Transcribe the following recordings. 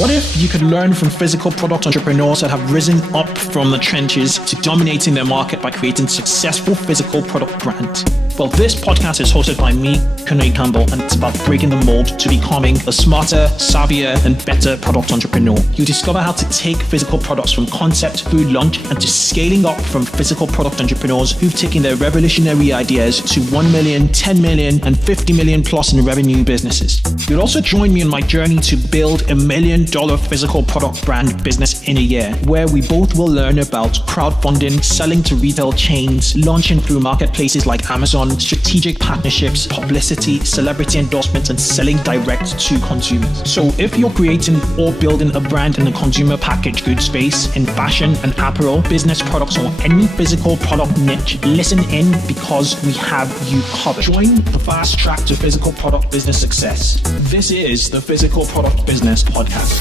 What if you could learn from physical product entrepreneurs that have risen up from the trenches to dominating their market by creating successful physical product brands? Well, this podcast is hosted by me, Cabell, and it's about breaking the mold to becoming a smarter, savvier, and better product entrepreneur. You discover how to take physical products from concept through launch and to scaling up from physical product entrepreneurs who've taken their revolutionary ideas to 1 million, 10 million, and 50 million plus in revenue businesses. You'll also join me on my journey to build $1 million physical product brand business in a year, where we both will learn about crowdfunding, selling to retail chains, launching through marketplaces like Amazon, strategic partnerships, publicity, celebrity endorsements, and selling direct to consumers. So if you're creating or building a brand in the consumer packaged goods space, in fashion and apparel, business products, or any physical product niche, listen in because we have you covered. Join the fast track to physical product business success. This is the Physical Product Business Podcast.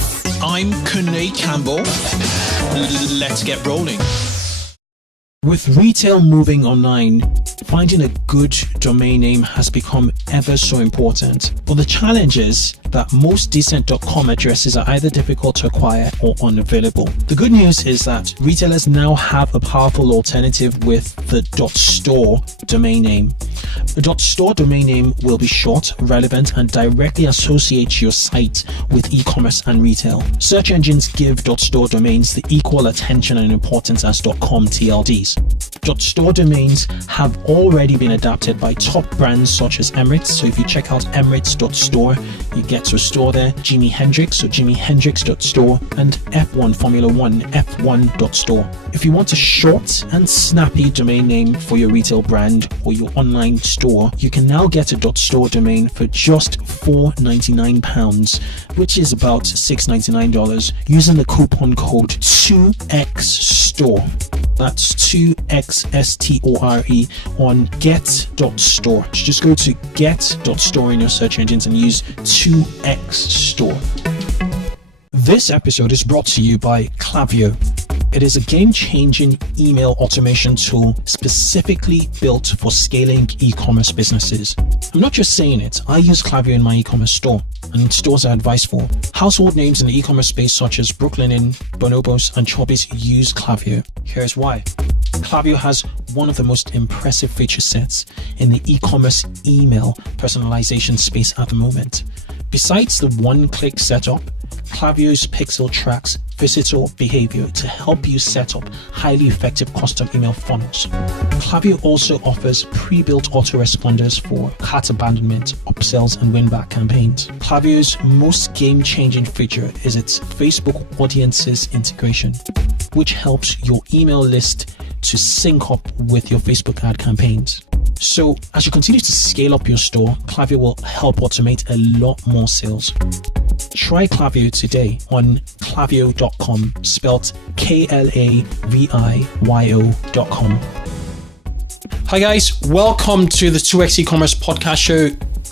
I'm Cabell. Let's get rolling. With retail moving online, finding a good domain name has become ever so important. But the challenge is that most decent .com addresses are either difficult to acquire or unavailable. The good news is that retailers now have a powerful alternative with the .store domain name. A .store domain name will be short, relevant, and directly associate your site with e-commerce and retail. Search engines give .store domains the equal attention and importance as .com TLDs. .store domains have already been adapted by top brands such as Emirates. So if you check out Emirates.store, you get to a store there. Jimi Hendrix, so JimiHendrix.store, and F1 Formula One, F1.store. If you want a short and snappy domain name for your retail brand or your online store, you can now get a .store domain for just £4.99, which is about $6.99, using the coupon code 2XSTORE. That's 2XSTORE on get.store. Just go to get.store in your search engines and use 2XStore. This episode is brought to you by Klaviyo. It is a game-changing email automation tool specifically built for scaling e-commerce businesses. I'm not just saying it. I use Klaviyo in my e-commerce store, and stores I advise for. Household names in the e-commerce space such as Brooklinen, Bonobos, and Chubbies use Klaviyo. Here's why. Klaviyo has one of the most impressive feature sets in the e-commerce email personalization space at the moment. Besides the one-click setup, Klaviyo's Pixel tracks visitor behavior to help you set up highly effective custom email funnels. Klaviyo also offers pre-built autoresponders for cart abandonment, upsells, and win-back campaigns. Klaviyo's most game-changing feature is its Facebook Audiences integration, which helps your email list to sync up with your Facebook ad campaigns. So as you continue to scale up your store, Klaviyo will help automate a lot more sales. Try Klaviyo today on klaviyo.com, spelt Klaviyo.com. Hi guys, welcome to the 2X e-commerce podcast show.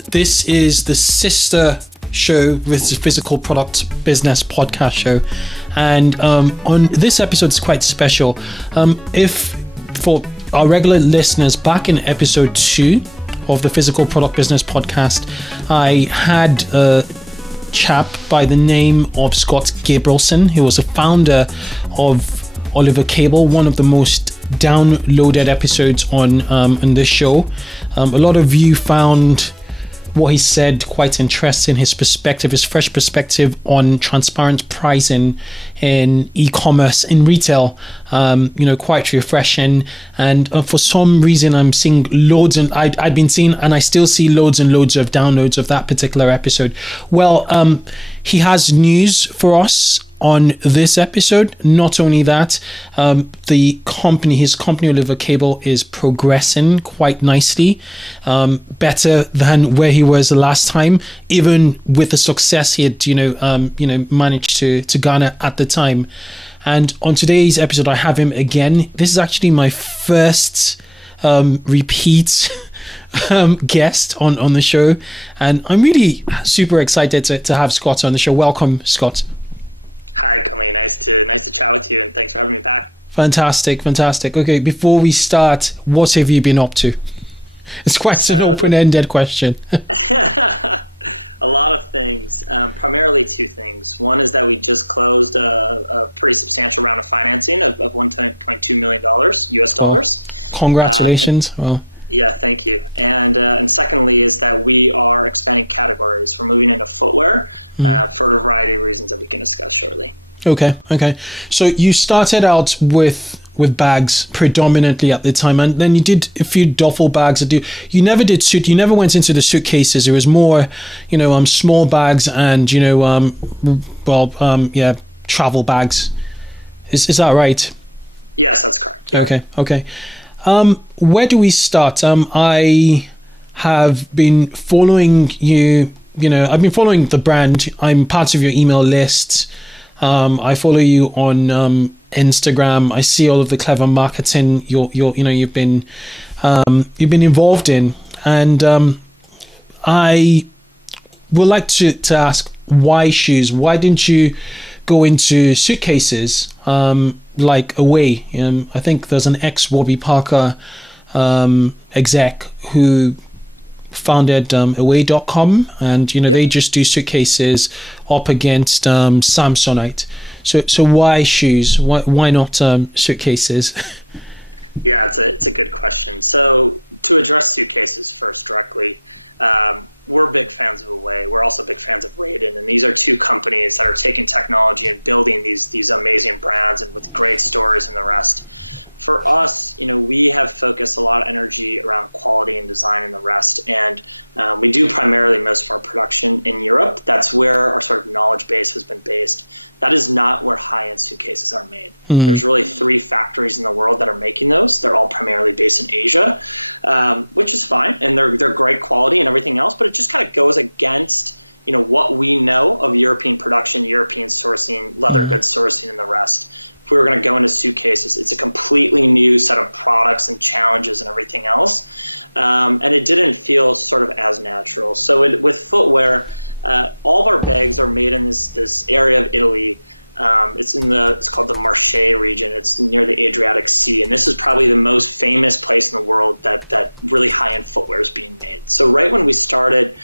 This is the sister show with the Physical Product Business podcast show, and on this episode it's quite special. If for our regular listeners, back in episode 2 of the Physical Product Business podcast, I had a chap by the name of Scott Gabrielson, who was a founder of Oliver Cable, one of the most downloaded episodes on this show. A lot of you found what he said quite interesting, his perspective, his fresh perspective on transparent pricing in e-commerce, in retail, quite refreshing. And for some reason I'm seeing loads, and I'd been seeing, and I still see loads and loads of downloads of that particular episode. Well, he has news for us on this episode. Not only that, his company Oliver Cable is progressing quite nicely, better than where he was the last time, even with the success he had managed to garner at the time. And on today's episode I have him again. This is actually my first repeat guest on the show, and I'm really super excited to have Scott on the show. Welcome, Scott. Hi, Conley. Nice to chat with you, and thanks for having me back. Fantastic. Okay, before we start, what have you been up to? It's quite an open-ended question. A lot of things, primarily two things. One is that we just closed a pretty substantial round of financing of $1.2 million US dollars. Congratulations. Yeah, thank you. And secondly is that we are expanding categories. We're moving into footwear for a variety of reasons that we can discuss shortly. Okay. So you started out with bags predominantly at the time, and then you did a few duffel bags. You never went into the suitcases. It was more, small bags and travel bags. Is that right? Yes, that's correct. Yep. Okay. Where do we start? I have been following you. I've been following the brand. I'm part of your email list. I follow you on Instagram. I see all of the clever marketing you've been involved in, and I would like to ask, why shoes? Why didn't you go into suitcases like Away? I think there's an ex-Warby Parker exec who founded away.com, and they just do suitcases up against Samsonite. So why shoes? Why not suitcases? Yeah, it's a good question. So to address suitcases first directly, we're big fans of Away. We're also big fans of Raiden, and these are two companies that are taking technology and building these amazing brands and with great stories and the rest. For us, we have focused a lot of energy around quality and design and the rest, and we do primarily most of our production in Europe. That's where our sort of knowledge base has been based. That is not where high-end suitcases are made. There's really 3 factories in the world that are making those. They're all primarily based in Asia, which is fine, and they're great quality and everything else, but it just kind of goes against what we know of European production, European sourcing, leather goods sourcing, and the rest. If we were going to go into suitcases, it's a completely new set of products and challenges and everything else, and it didn't feel sort of as natural. So with footwear, all of our bags are made in this area of Italy. It's called the Marche region. It's near the Adriatic Sea, and this is probably the most famous place in the world that really high-end footwear is being made. So right when we started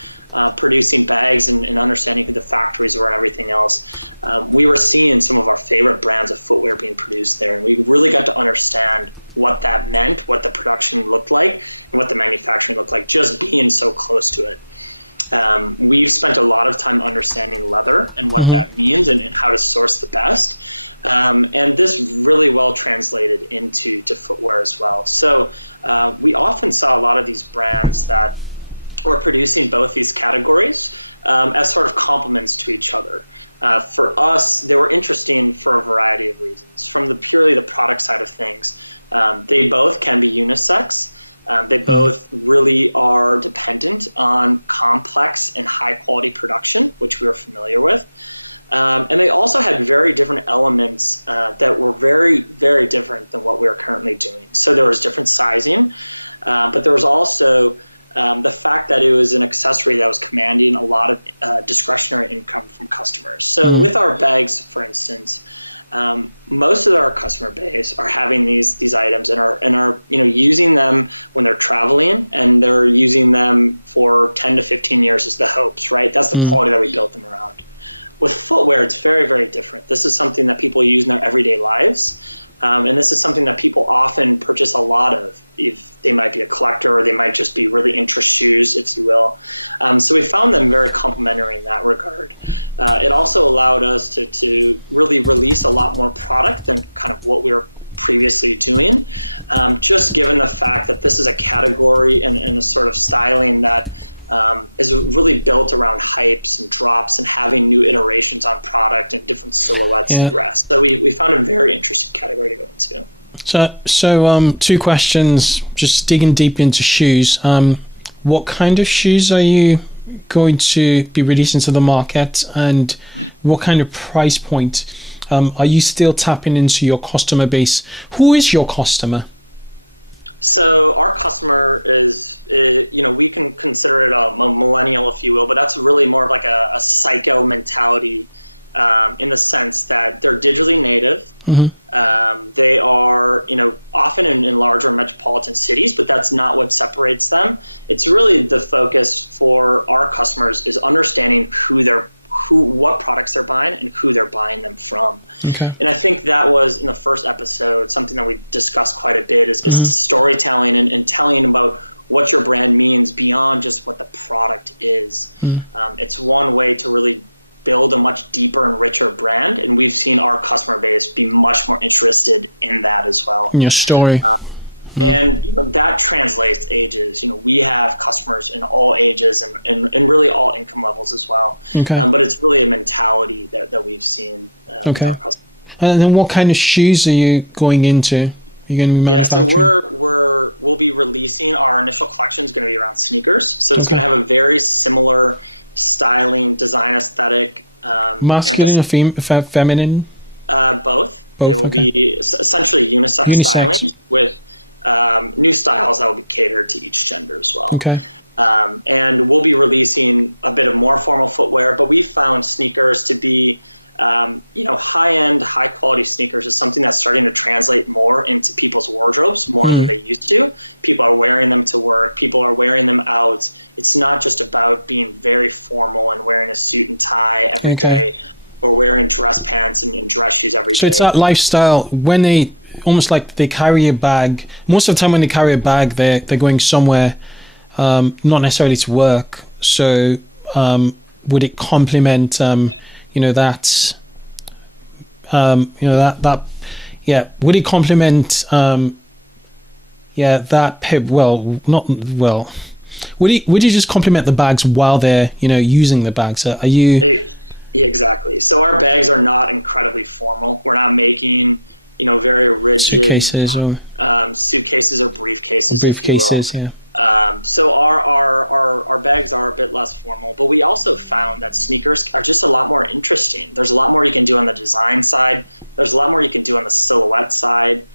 producing bags and understanding who the factories were and everything else, we were seeing some of our favorite brands of footwear being produced there, and we really got to understand what that meant, what the production looked like, and what the manufacturing looked like, just being so close to it. We've spent a lot of time understanding leather and what that means and how to source the best. And this really well translated into footwear as well. So we often saw a lot of these brands that were producing both these categories as sort of complements to each other. For us, they were interesting for a variety of reasons. From the purely product side of things, they both can be unisex. They both really are dependent on complex and high quality production, which we are familiar with. And they also had very different elements that were very, very different than what we are currently doing. So there was different sizing, but there was also the fact that it was an accessory that was commanding a lot of discretionary income from customers. So with our bags, for instance, most of our customer base are having these items and are using them when they're traveling, and they're using them for 10 to 15 years is the hopes, right? That's the quality that we built them around. With footwear, it's very, very different. This is something that people use in their everyday lives, and this is something that people often purchase a lot of, if they might be a collector or they might just be really interest shoes, if you will. So we found them very complementary in that regard. It also allowed us to really release a lot more product than kind of what we were previously doing, just given the fact that this is a category and a sort of styling that is really built around hypes and drops and having new iterations on product and different silhouettes and the rest. So we found a very interesting category to go into. So 2 questions, just digging deep into shoes. What kind of shoes are you going to be releasing to the market, and what kind of price point? Are you still tapping into your customer base? Who is your customer? So our customer is, we can consider it a millennial, if you will, but that's really more of like a psycho mentality in the sense that they're digitally native. They are, often in larger metropolitan cities, but that's not what separates them. It's really the focus for our customers is understanding what products they're buying and who they're buying them from. Okay. And I think that was in the first episode, something that we discussed quite a bit is storytelling and telling about what your brand means beyond just what the product is. It's one way to really build a much deeper and richer brand, and we've seen our customer base be much more interested in that as well. In your story. And that translates ages. We have customers in all ages and really all income levels as well. Okay. But it's really a mentality that we've seen with our customers. And then what kind of shoes are you going into? You're going to be manufacturing? So we'll be releasing our initial collection is going to be around sneakers. So it's going to have a very similar styling, design aesthetic. Masculine or feminine? Both. It will be essentially unisex styling with new styles that will be catered to each gender as well. Okay. And we'll be releasing a bit of more formal footwear, but we found sneakers to be, high-end, high-quality sneakers is something that's starting to translate more into people's wardrobes more than they used to. People are wearing them to work. People are wearing them out. It's not just about being very formal and wearing a suit and tie every day or wearing dress pants and dress shoes every day. So it's that lifestyle when they almost like they carry a bag. Most of the time when they carry a bag, they're going somewhere, not necessarily to work. So would it complement, that, would it complement, would you just complement the bags while they're, using the bags? Are you... Exactly. So our bags are not incredibly formal. We're not making, very rigid suitcases or briefcases, if you will. So our bags are a bit less formal, but we also found that sneakers are just a lot more interesting. There's a lot more you can do on the design side. There's a lot more you can do on the silhouette side,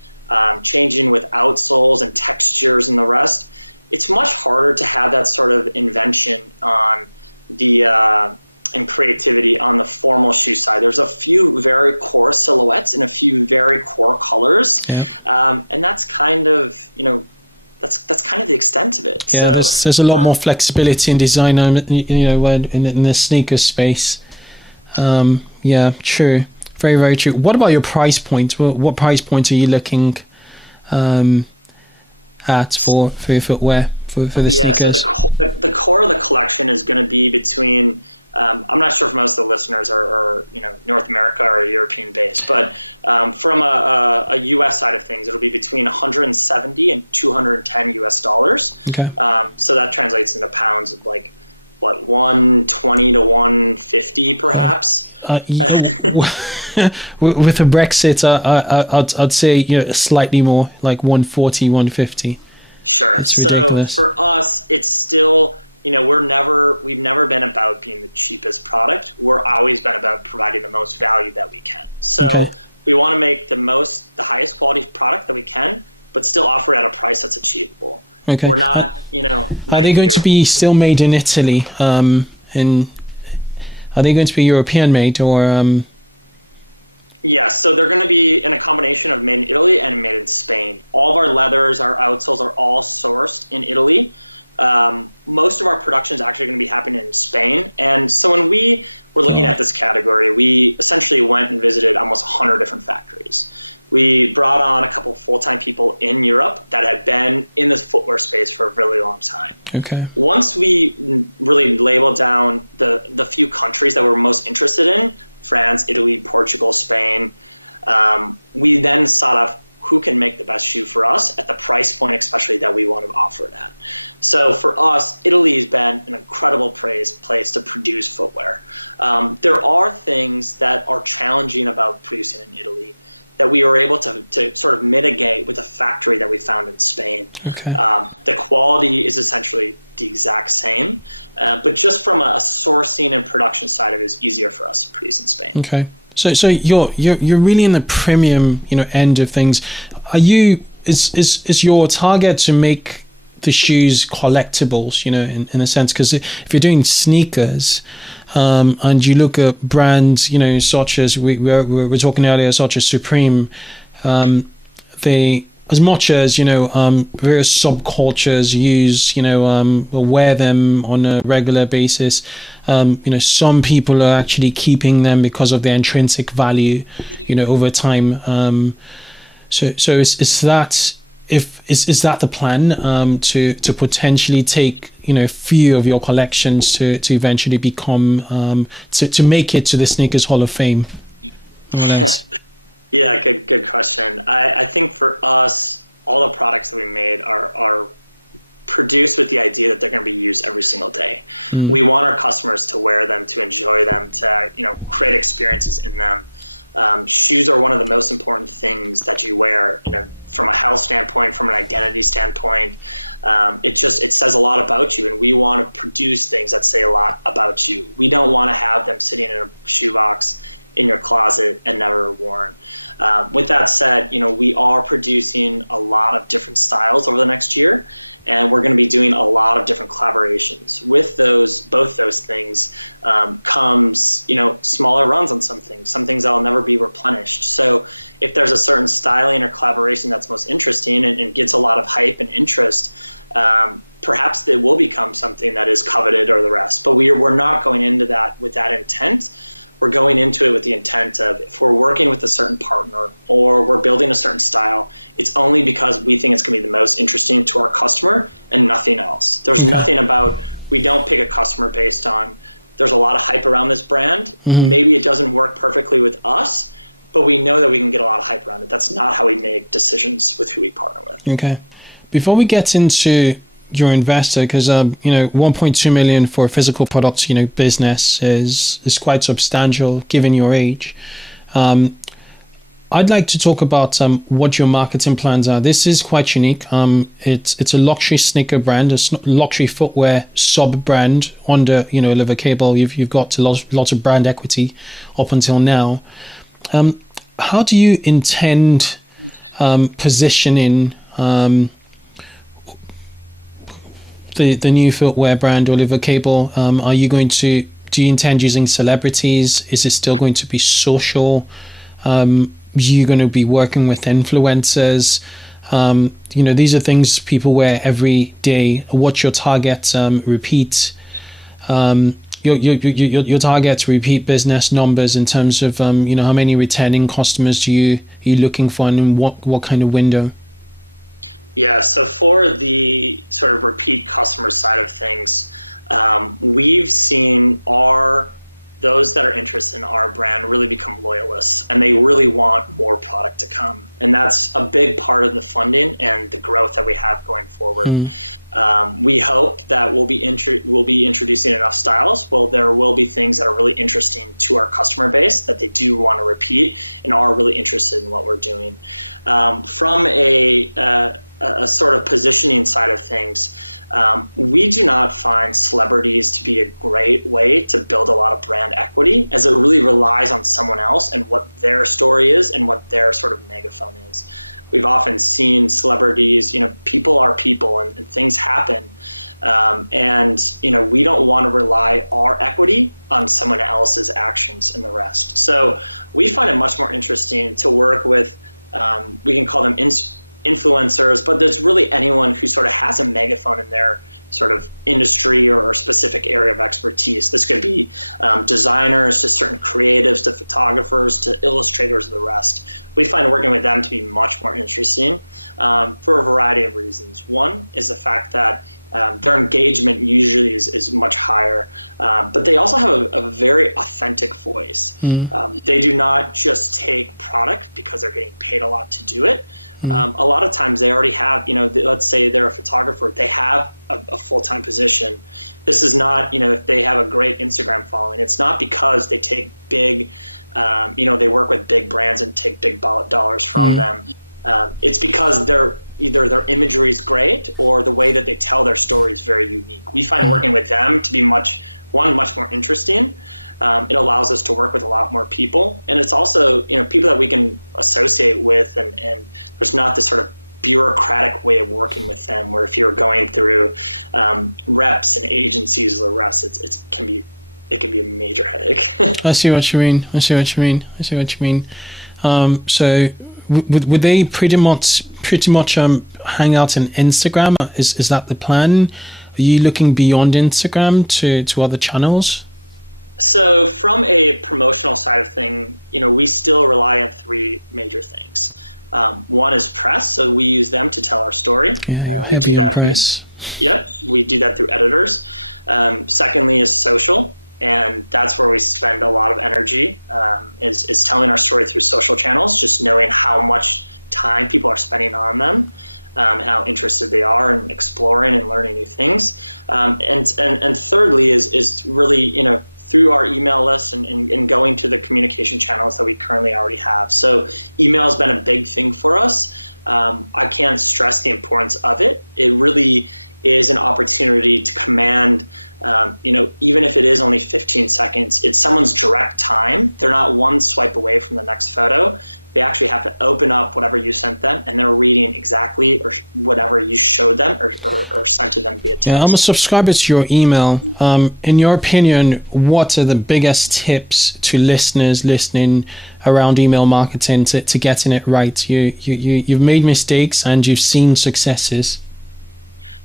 changing with outsoles and textures and the rest. It's much harder to have that sort of invention on the and creativity on the formal shoe side. There's a few very core silhouettes and a few very core colors, and that's kind of that's kind of the extent of it. Yeah, so there's a lot more flexibility in design, in the sneaker space. True, very very true. What about your price point? What price point are you looking at for your footwear for the sneakers? So the core of the collection is going to be between. I'm not sure if most of the listeners are North America or European based, but from a U.S. side of things, it'll be between 170 and 210 US dollars. Okay. So that translates into pounds of like what 120 to 150 perhaps. With a Brexit, I'd say slightly more, like 140, 150. Sure. That's ridiculous. So for us, it's still. We've never been about being the cheapest product. We're always been about providing the most value that we can. So we want to make the highest quality product that we can, but still offer it at a price that's achievable. Okay. We're not, Are they going to be still made in Italy? Are they going to be European made or? Yes, so they're going to be in a combination of made in Italy and made in Spain. All of our leathers, our outsoles are all sourced in Italy. Most of our production is actually going to be happening in Spain. And so when we were looking at this category, we essentially went and visited almost 100 different factories. We brought on a couple full-time people in Europe that had been in this footwear space for a really long time. Okay. Once we really labeled down the few countries that we were most interested in, France, Italy, Portugal, Spain, we then sought out who can make the best shoe for us at the price point, especially that we want to offer it at. So for us, Italy has been an incredible place to produce footwear. There are things that are challenging about producing in Italy that we were able to sort of mitigate with a factory that we found in Spain. Okay. The quality is essentially the exact same, but just from a sourcing and production side of it is easier for us to produce in Spain. Okay. So you're really in the premium end of things. Is your target to make the shoes collectibles in a sense? Because if you're doing sneakers, and you look at brands, such as we were talking earlier, such as Supreme, they, as much as various subcultures use, or wear them on a regular basis, some people are actually keeping them because of their intrinsic value, over time. So is that the plan, to potentially take a few of your collections to eventually become to make it to the Sneakers Hall of Fame? Yeah, good question. I think for us, all the products that we made are produced with the idea that they're going to be used every single day. We want our customers to wear them, to enjoy them, to create experiences in them. Shoes are one of the most important things that you wear, from a health standpoint, from an identity standpoint. It says a lot about you, and we want to produce things that say a lot about you. We don't want to have them sitting in a shoebox in your closet and never worn. With that said, we are producing a lot of different styles over the next year, and we're going to be doing a lot of different collaborations. With both those things comes, smaller runs on some things that will never be replenished. So if there's a certain styling or collaboration that's most interesting and gets a lot of hype and interest, perhaps it will become something that is coveted or the rest. But we're not going into that with that intent. We're going into it with the intent of, if we're working with a certain partner or we're building a certain style, it's only because we think it's going to be the most interesting to our customer and nothing else. There's nothing about, we don't pick a customer based on, there's a lot of hype around this brand. Maybe it doesn't work perfectly with us, but we know that we can get a lot of hype around it. That's not how we make decisions with who we partner with. Okay. Before we get into your investor, because 1.2 million for a physical products business is quite substantial given your age. I'd like to talk about what your marketing plans are. This is quite unique. It's a luxury sneaker brand, a luxury footwear sub brand under Oliver Cabell. You've got lots of brand equity up until now. How do you intend positioning the new footwear brand, Oliver Cabell? Do you intend using celebrities? Is it still going to be social? You're going to be working with influencers? These are things people wear every day. What's your target repeat? Your target repeat business numbers in terms of how many returning customers you're looking for, and in what kind of window? Yeah, so for the sort of repeat customer side of things, we've seen those that are interested in our brand really become loyalists, and they really want more product to come. And that's a big part of the funding and the growth that we have going forward. We hope that we'll be introducing enough styles. Well, there will be things that are really interesting to our customer base that they do want to repeat and are really interested in what we're doing. From a sort of positioning side of things, we do not find celebrities to be a great way to build a lot of brand equity, as it really relies on someone else and what their story is and what their sort of megaphone is. We've often seen celebrities, people are people, and things happen. We don't want to rely our equity on someone else's actions and the rest. So we find it much more interesting to work with, we can call them influencers, but there's really anyone who sort of has a megaphone in their sort of industry or specific area of expertise. This could be designers to certain creatives to photographers to illustrators and the rest. We find working with them to be much more interesting for a variety of reasons. One is the fact that their engagement usually is much higher, but they also have a very authentic voice. They do not just take product because they're getting paid a lot to do it. A lot of times they already have, let's say they're a photographer, they have a full-time position. This is not, if they have a great Instagram following, it's not because they take big, they work with big brands and take big dollars from them. It's because either their imagery is great or the way that they tell their story is very unique. We find working with them to be much more interesting. It allows us to work with a lot more people, and it's also people that we can associate with, and there's not this sort of bureaucratic way of working with them where if you're going through reps and agencies or the rest, it can be it can be a major headache. I see what you mean. So would they pretty much hang out in Instagram? Is that the plan? Are you looking beyond Instagram to other channels? So from a promotional side of thing, we still rely on three major things. One is press, so we use them to tell our story. We do that. Press. We do that through editors. Secondly is social, and that's where we spend a lot of energy. Is telling our story through social channels, just knowing how much time people are spending on them, and how interested they are in exploring and learning new things. And thirdly is really through our email list and going to the communication channels that we currently already have. So email has been a big thing for us. I can't stress the importance of it. It really is an opportunity to command, even if it is only 15 seconds, it's someone's direct time. They're not one swipe away from the next photo. They actually have to open up whatever you sent them, and they're reading exactly or whatever you showed them or sent to them via text. Yeah, I'm a subscriber to your email. In your opinion, what are the biggest tips to listeners listening around email marketing to getting it right? You've made mistakes and you've seen successes.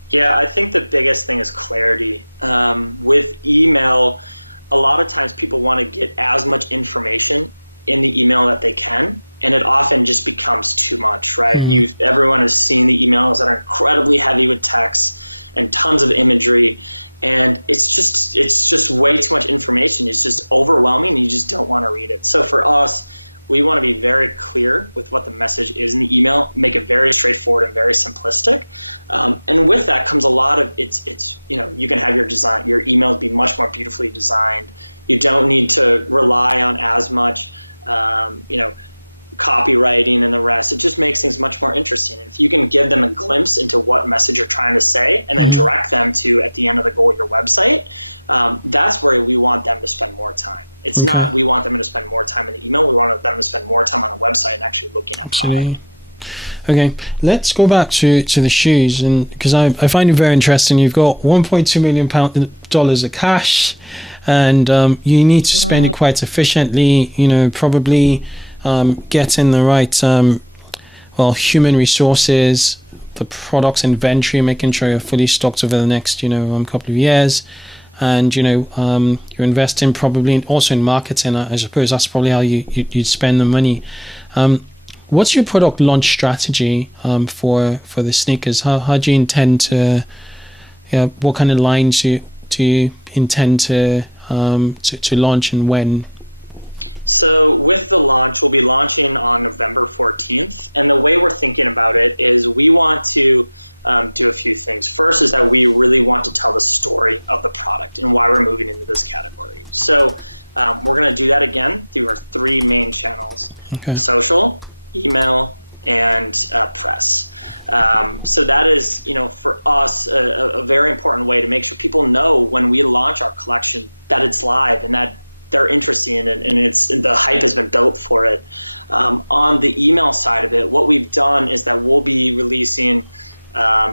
Yeah, I think the biggest thing is clarity. With email, a lot of times people want to get as much information in the email that they can, and it often just becomes too much, right? Everyone has seen the emails that are incredibly heavy with text and tons of imagery, and it's just way too much information. It's just overwhelming, and you just don't want to read it. So for us, we want to be very clear with what the message is in the email, make it very straightforward and very simplistic. And with that comes a lot of you can have your emails be much more beautifully designed. You don't need to rely on as much, copywriting and the rest. It just makes things much more interesting. And if you can give them a glimpse into what message you're trying to say and then direct them to, at the end of the goal, your website, that's where we want them to spend more time. It's not we want them to spend more time in the email. We want them to spend more time on the website and actually looking at product. Okay, let's go back to the shoes, and because I find it very interesting. You've got $1.2 million of cash, and you need to spend it quite efficiently. Probably getting the right human resources, the products inventory, making sure you're fully stocked over the next couple of years, and you're investing probably also in marketing. I suppose that's probably how you spend the money. What's your product launch strategy for the sneakers? How do you intend to what kind of lines do you intend to launch, and when? So with the launch, we'll be launching on November 14th. And the way we're thinking about it is we want to do a few things. First is that we really want to tell the story of the product and why we're moving into this category. So we're going to do that again through our three main channels: social, email, and press. So that is, for us, a very important way to make sure people know when we launch our collection that it's live and that they're interested in it, and the hype has been built for it. On the email side of it, what we've done is that we'll be releasing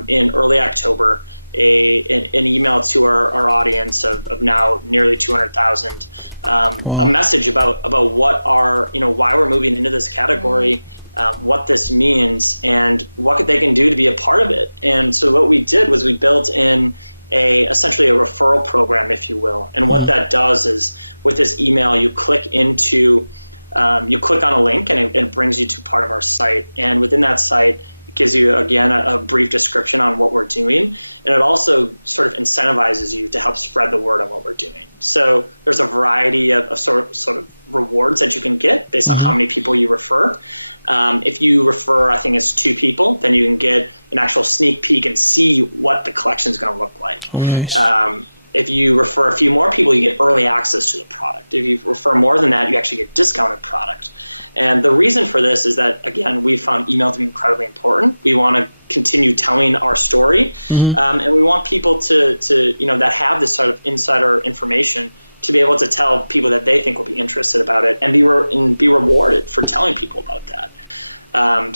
in early October an email to our audience of now nearly 200,000, a message about what why we're moving into this category, what this means, and what they can do to be a part of it. And so what we did was we built in essentially a referral program, if you will. And what that does is, with this email, you click on a link, and it brings you to part of our site. And within that site, it gives you, again, a brief description on what we're doing. And it also sort of incentivizes you to help spread the word on what we're doing. So there's a variety of sort of rewards that you can get based on how many people you refer. If you refer, I think it's 2 people, then you can get an actual sneak peek and see what the collection is going to look like. Nice. If you refer a few more people, you get early access to the product. If you refer more than that, you actually get discounted product. And the reason for this is that, again, we found email to be incredibly important. We want to continue telling our story, and we want people to that have this sort of insider information to be able to tell people that they think will be interested about it, and be rewarded for telling people about that.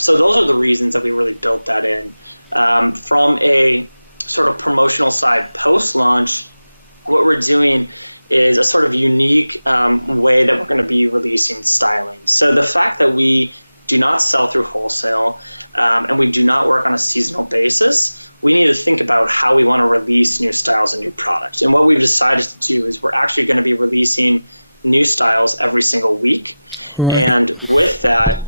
So those are the reasons that we really built that in. From a sort of promotional side, post-launch, what we're doing is a sort of unique way that we're going to be releasing styling. So the fact that we do not sell through wholesale and we do not work on a seasonal basis, we need to think about how we want to release new styles and new products. And what we've decided to do is we're actually going to be releasing new styles every single week. Right. And with that,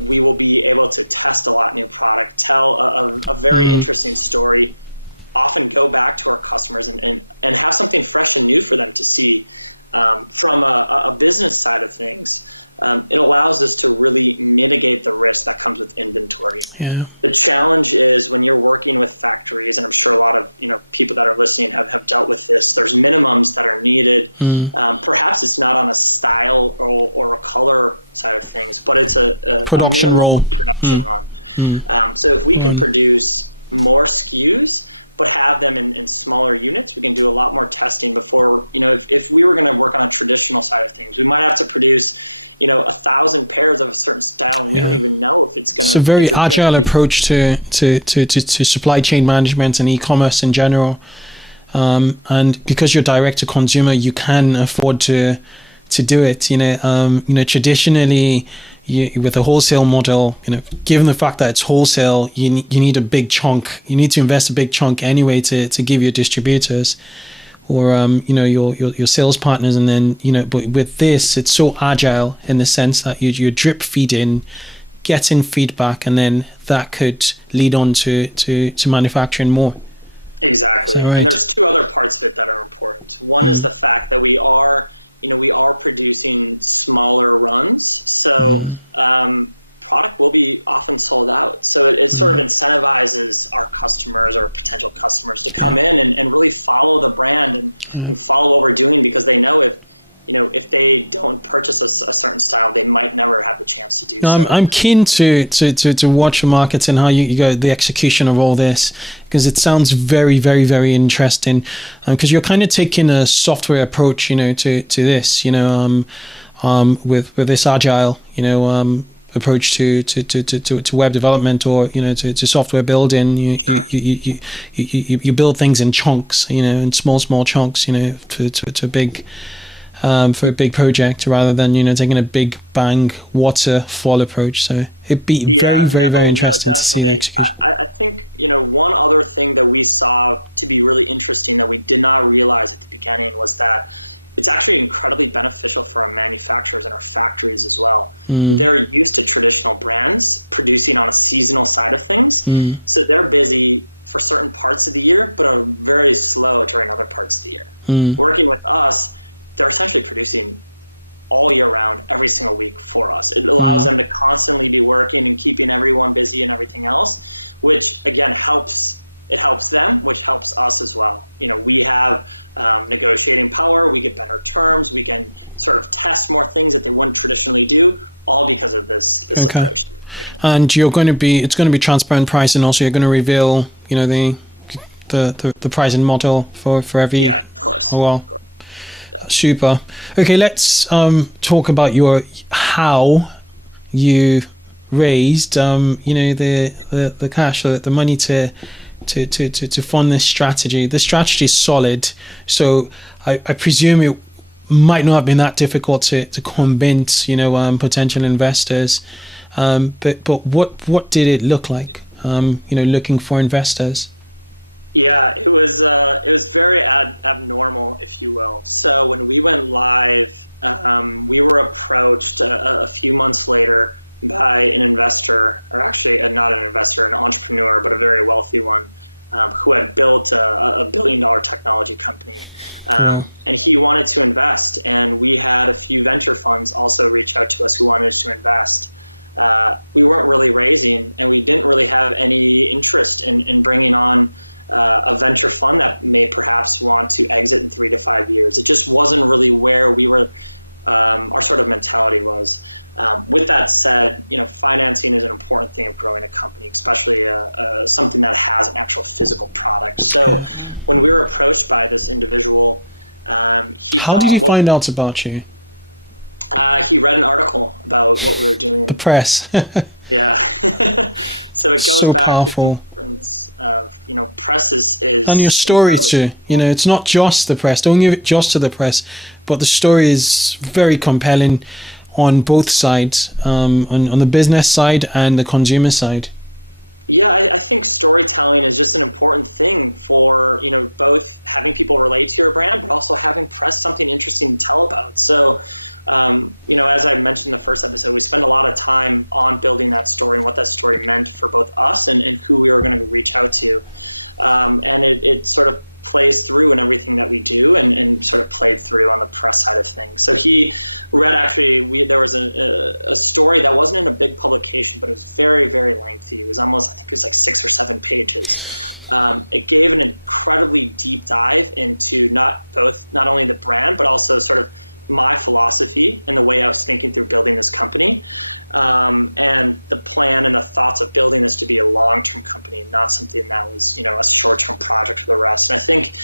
we will be able to test a lot of new product, tell a very interesting story, often go back to our customers and have something fresh and new for them to see. From a business side of things, it allows us to really mitigate the risk that comes with inventory. Yeah. The challenge is when you're working with factories, and I'm sure a lot of people that are listening have dealt with this, there's minimums that are needed. Perhaps it's not on a style or a color side of things, but it's a minimum production run. So if we can produce more SKUs, but have them in smaller units, we can do a lot more testing before, if we were going to work on a traditional side of things, we might have to produce, 1,000 pairs of a certain style, and we don't even know if it's going to. It's a very agile approach to supply chain management and e-commerce in general. And because you're direct to consumer, you can afford to do it. Traditionally, with a wholesale model, given the fact that it's wholesale, you need a big chunk. You need to invest a big chunk anyway to give your distributors or your sales partners, and then But with this, it's so agile in the sense that you drip feed in, getting feedback, and then that could lead on to manufacturing more. Exactly, right? And there's two other parts of it that are important. One is the fact that we are producing smaller runs, so product will be often sold out. So it sort of incentivizes our customers or potential customers to come in and really follow the brand and follow what we're doing, because they know if they don't purchase a certain style, they might never have the chance to do so. I'm keen to watch the markets and how you go, the execution of all this, because it sounds very, very, very interesting. Because you're kind of taking a software approach, to this, with this agile, approach to web development, or to software building. You build things in chunks, in small chunks, to a big. For a big project, rather than taking a big bang waterfall approach. So it'd be very interesting to see the execution. I think one other thing that we saw to be really interesting that we did not realize at the beginning was that it's actually incredibly beneficial for our manufacturers and our factories as well. They're used to traditional brands producing on a seasonal side of things, so they're busy for certain parts of the year, but are very slow during other parts of the year. Working with us, they're essentially producing all year round, every single week for us. It allows them to constantly be working and keeping everyone busy and everything else, which again helps them, which helps us as well. We have negotiating power, we get better terms, we can sort of test more things that they wouldn't traditionally do, all because of this approach. And it's going to be transparent pricing. Also, you're going to reveal, the pricing model for every. Yeah, of course. Oh, well. Of course. Super. Okay, let's talk about how you raised the cash, the money to fund this strategy. The strategy is solid, so I presume it might not have been that difficult to convince potential investors. But what did it look like? Looking for investors. Yeah, it was very abnormal, if you will. So when we went live, we were approached a few months later by an investor, or actually not an investor, an entrepreneur, but a very wealthy one, who had built a $1 billion technology company. And he wanted to invest. And we had a few venture funds also reach out to us who wanted to invest. We weren't really raising, and we didn't really have any interest in bringing on a venture fund that may perhaps want to exit in 3 to 5 years. It just wasn't really where we were, our sort of mentality was. With that said, financing is an important thing of growing a company, especially something that has an actual physical product. So when we were approached by this individual, How did he find out about you? He read an article about what we were doing. The press. Yeah. So it goes So back powerful. to the importance of, press is And your story too. incredible. It's not just the press. Don't give it just to the press, but the story is very compelling on both sides, on the business side and the consumer side. Yeah, I think storytelling is just an important thing for, both having people relate to your brand, but also having press something interesting to tell about. So, as I mentioned in the first episode, we spend a lot of time on building that story and what that story meant for both us and who we were going to reach out to. And it sort of plays through in everything that we do and sort of played through on the press side of things. So he read, there was a story that wasn't in a big publication, but it was very, very lengthy. It was almost, I think it was like 6 or 7 pages. It gave an incredibly deep dive into not only the brand, but also sort of my philosophy and the way I was thinking through building this company, and the plan and the thoughts of building this to be a long-term company, not something that was, a short-term project for the rest. And I think,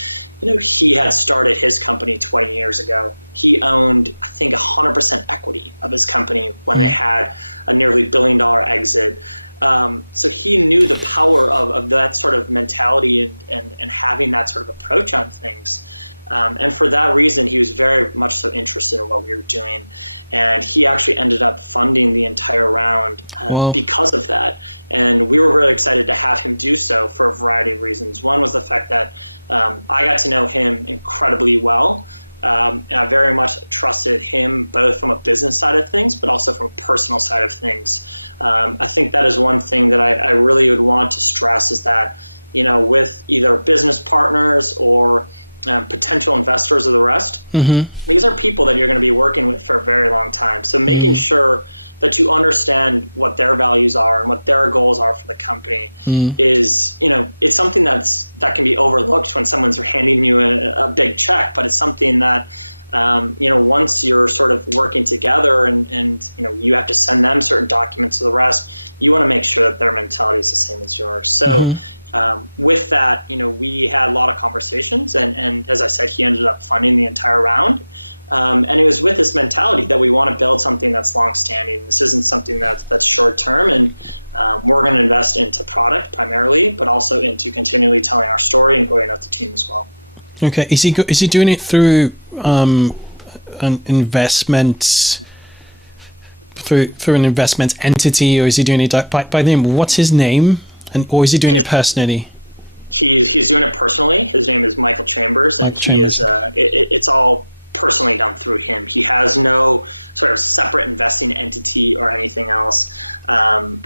he had started his company 20 years ago. He owned, I think, 100% equity of his company when they had a nearly $1 billion exit. So he knew the power of that sort of mentality and having that sort of approach on things. And for that reason, he was very much so interested in what we were doing. And he actually ended up funding the entire round because of that. And we were really excited to have him do so for a variety of reasons. One was the fact that I got to know him incredibly well. And I very much trusted him both from a business side of things, but also from a personal side of things. I think that is one thing that I really would want to stress is that, with either business partners or potential investors or the rest, these are people that you're going to be working with for a very long time. So making sure that you understand what their values are and what their goals are for the company is, it's something that can be overlooked when someone's handing you a big check, but it's something that, once you're sort of working together and you have to send them certain documents to the rest, you want to make sure that their mentality is the same as yours. So with that, we had a lot of conversations, and as I said, he ended up funding the entire round. And it was with this mentality that we want to build something that's long-standing. This isn't something that's short-term, and we're going to invest into product primarily, but also into continually telling our story and growing out the team as well. Okay, is he doing it through an investment? Through an investment entity, or is he doing it by name? What's his name? Or is he doing it personally? He's doing it personally. His name is Michael Chambers, and he is. It's all personally done through him. He has no sort of separate investing entity or anything else.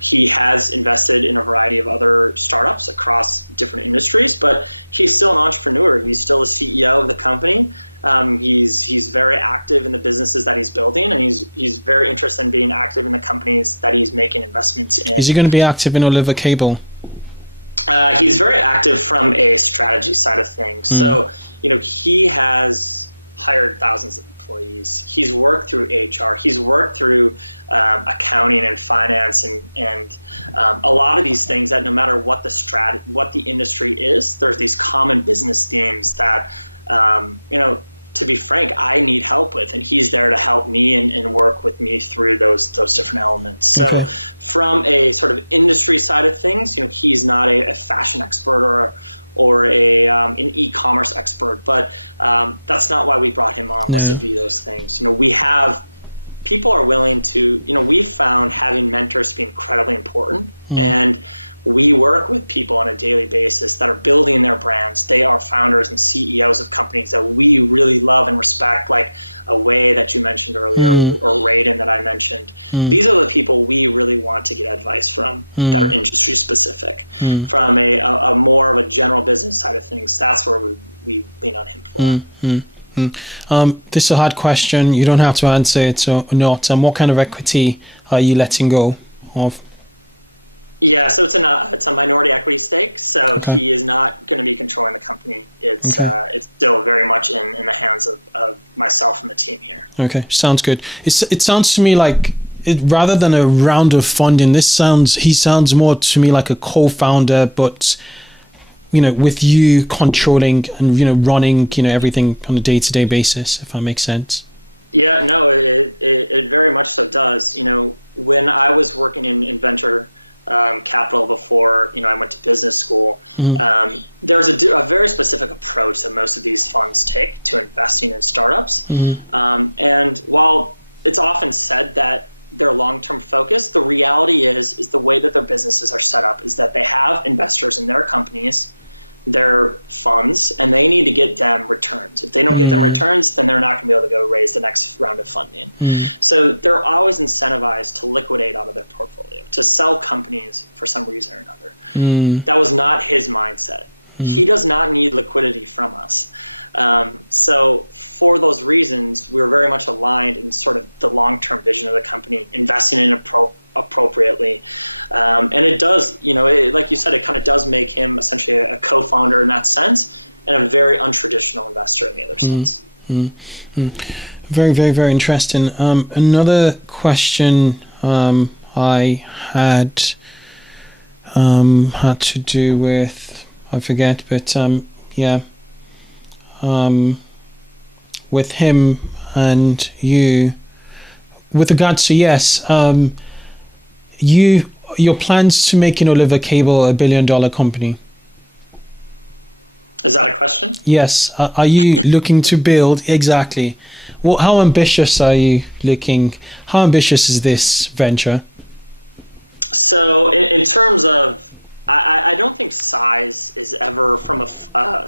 He has invested in a variety of other startups across different industries, but he's still an entrepreneur. He's still the CEO of the company. He's very active in the businesses that he's building, and he's very interested in being active in the companies that he's making investments in. Is he going to be active in Oliver Cable? He's very active from a strategy side of things. So, he has hired thousands of employees. He's worked through HR. He's worked through accounting and finance and a lot of these things that no matter what the industry is, there's these common business themes that, to be frank, I need help with, and he's there to help me and work with me through those different elements. So from a sort of industry side of things, he's not a fashion expert or an e-commerce expert, but that's not why we brought him on, was to be those things. People are willing to, we've found having mentors to be incredibly important, and we work with people on a daily basis that are building their brands. They are founders and CEOs of companies that we really love and respect, like Away that you mentioned earlier, or Raiden that I mentioned. These are the people we really want to get advice from that are industry specific. From a more of a general business side of things, that's where we lean on him for. This is a hard question. You don't have to answer it or not. What kind of equity are you letting go of? Yeah, so it's a minority equity stake. So he is not going to be controlling the company. It's still very much in the hands of myself and the team here. Okay, sounds good. It sounds to me like rather than a round of funding, he sounds more to me like a co-founder, but with you controlling and running everything on a day-to-day basis, if that makes sense. Yeah, no, it very much so does. When I was working in venture capital before, I went to business school, there's a very specific approach that most of these funds take to investing in startups. And while it's often said that they're long-term focused, the reality is the way that their businesses are set up is that they have investors in their companies, their funds, and they need to get them returns. If they don't get them returns, then they're not going to be able to go raise the next round of funding. So they're always incentivized to liquidate out of their portfolio, to sell companies for some reason or another. That was not his mindset. He does not need liquidity from us. So for those reasons, we're very much aligned in sort of the long-term vision of the company, investing in appropriately. And it does, like you said, it kind of does make him essentially a co-founder in that sense, and a very untraditional investor in the other sense. Very, very, very interesting. Another question I had to do with, I forget, but with him and you, with regards to your plans to make Oliver Cabell $1 billion company. Is that a question? Yes. Are you looking to build exactly? Well, how ambitious are you looking? How ambitious is this venture? So in terms of, I don't think size is ever, from a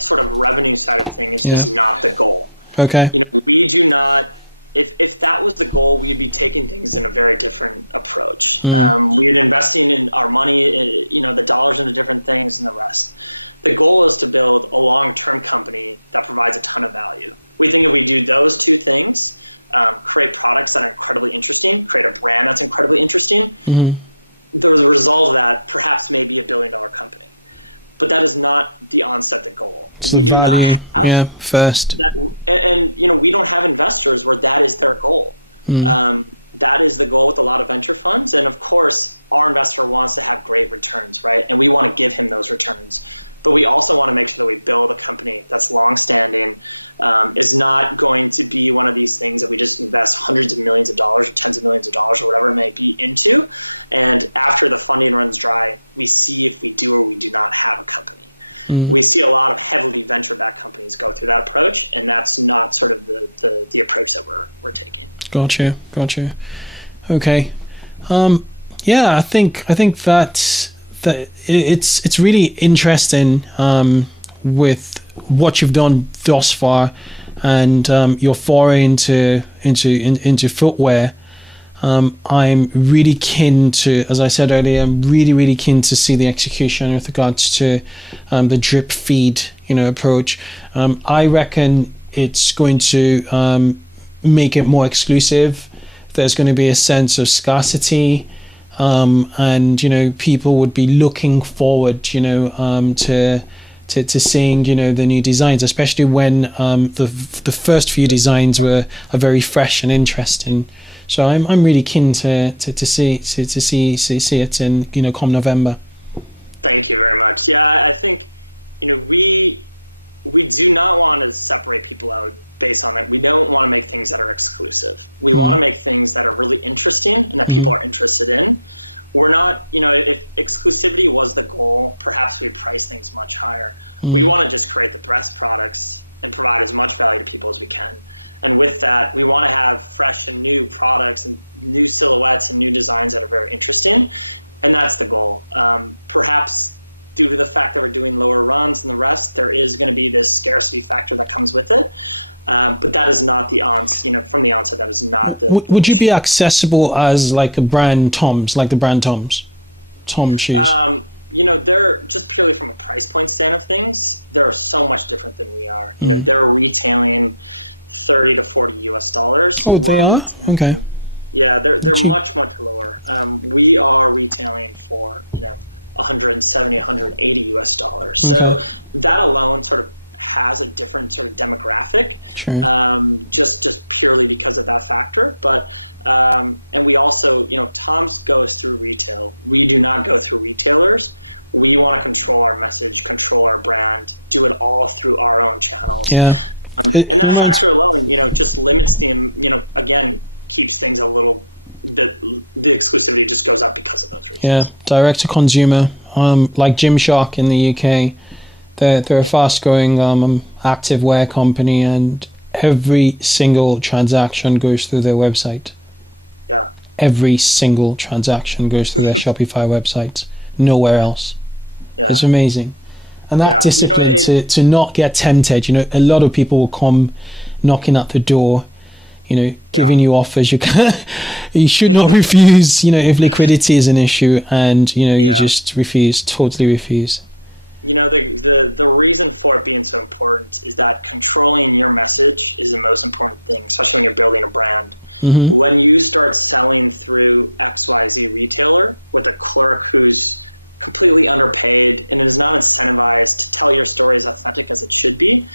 sort of revenue side of things, is not the goal. Okay. We do not. If that was the goal, we'd be taking things in a very different approach. We'd investing in our money, the dollars into different things and the rest. The goal is to build a long-term company that provides a ton of value. We think if we do those two things, create products that are incredibly interesting, create a brand that's incredibly interesting, the result of that perhaps may be $1 billion company. But that is not the onset the goal. We do not have first. That, and we don't have investors where that is their goal. That is the goal with a lot of venture funds. And of course, our investor wants to have great returns, right? And we want to give him those returns. But we also want to make sure that we build a company that's long-standing, is not going to be one of these things that we just invest hundreds of millions of dollars or tens of millions of dollars or whatever it may be into. And after the funding runs dry, we see if we do or we do not have a company. We see a lot of heavily venture-backed companies go through that approach, and that's not sort of the approach that we're taking. Gotcha. Okay. I think that it's really interesting with what you've done thus far, and your foray into footwear. I'm really keen to, as I said earlier, I'm really keen to see the execution with regards to the drip feed approach. I reckon it's going to make it more exclusive. There's going to be a sense of scarcity. And people would be looking forward to seeing the new designs, especially when the first few designs are very fresh and interesting. So I'm really keen to see it in come November. Thank you very much. Yeah, I think we do not want to separate people out based on it. We don't want to make things that are exclusive. We want to make things that are really interesting and that people are interested in. We're not, if exclusivity was the goal, perhaps we'd price things much higher. We want to just create the best products and provide as much value to people as we can. And with that, we want to have fresh and new products and new silhouettes and new designs that are very interesting. And that's the goal. Perhaps due to the fact that we're doing lower runs and the rest, there is going to be this scarcity factor that comes with it. But that is not the from the onset, that is not the Would you be accessible as like a brand Tom's, like the brand Tom shoes? They're just purely from a price point stand of things, they're so much different than we are. They're retailing $30 to $40. Oh, they are? Okay. Yeah, they're much lower. We are retailing for, $170, $180. So that alone sort of has a different sort of demographic, just purely because of that factor. But and we also, Tom's goes through retail. We do not go through retailers. We want to control our message, control our brand, do it all through our own channels. And that factor alone, just limits again, keeps things a little. The exclusivity just goes up because of those reasons. Yeah, direct to consumer, like Gymshark in the UK, they're a fast-growing active wear company, and every single transaction goes through their website. Yeah. Every single transaction goes through their Shopify website. Nowhere else. Yeah. It's amazing. And that discipline to not get tempted. A lot of people will come knocking at the door, giving you offers. You should not refuse, if liquidity is an issue, and, you just totally refuse. The reason for it being so important is that controlling your message is the most important thing, especially when you're building a brand. Mm-hmm. When you start selling through XYZ retailer with a clerk who's completely underpaid and is not incentivized to tell your story as authentic as it should be,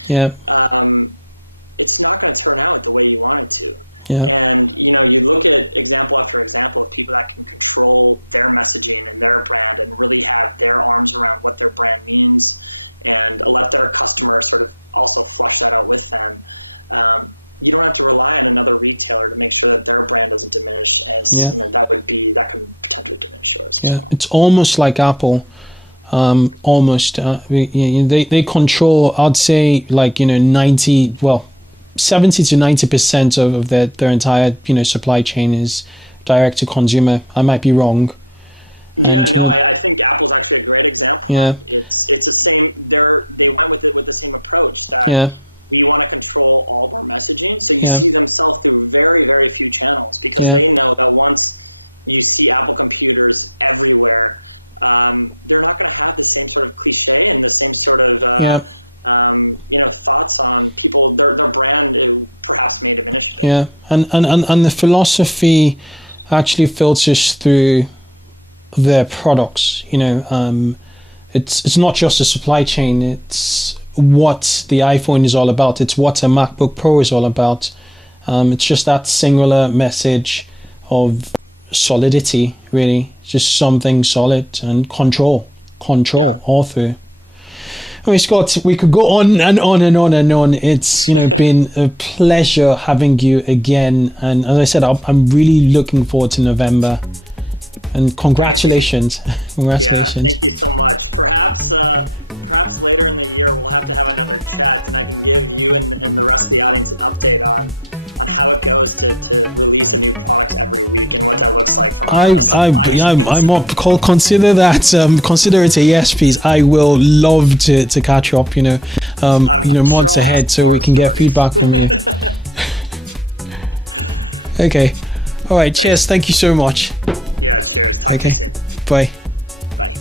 it's not going to turn out the way you want it to. Yeah. And, you look at example after example of people that can control their messaging and their brand and really have their arms around what their brand means and let their customer sort of also flush that out with them. You don't have to rely on another retailer to make sure that their brand doesn't diminish as, that can potentially diminish yours as well. It's almost like Apple. They control, I'd say, 70 to 90% of their entire supply chain is direct to consumer. I might be wrong. I think Apple's actually a great example. Yeah. It's the same. They went with it with the same approach that we want to control all of our messaging. So you see them sell through very, very few channels because they know that once you see Apple computers everywhere, they're not going to have the same sort of cliche and the same sort of thoughts on people. Their brand perhaps may diminish a bit. Yeah, and the philosophy actually filters through their products. It's not just a supply chain. It's what the iPhone is all about. It's what a MacBook Pro is all about. It's just that singular message of solidity, really. Just something solid and control all through. Okay, Scott, we could go on and on and on and on. It's been a pleasure having you again, and as I said, I'm really looking forward to November. And congratulations! Congratulations! Yeah, thank you so much. Perhaps later in the year we'll have to have another chat, and I can give you and the rest of the audience an update on how it goes to release a new product every week and what that looks like from a supply chain. Consider that. Consider it a yes, please. I will love to catch up. Months ahead, so we can get feedback from you. Okay. All right. Cheers. Thank you so much. Yeah. Cheers. Talk to you soon. Bye. Bye.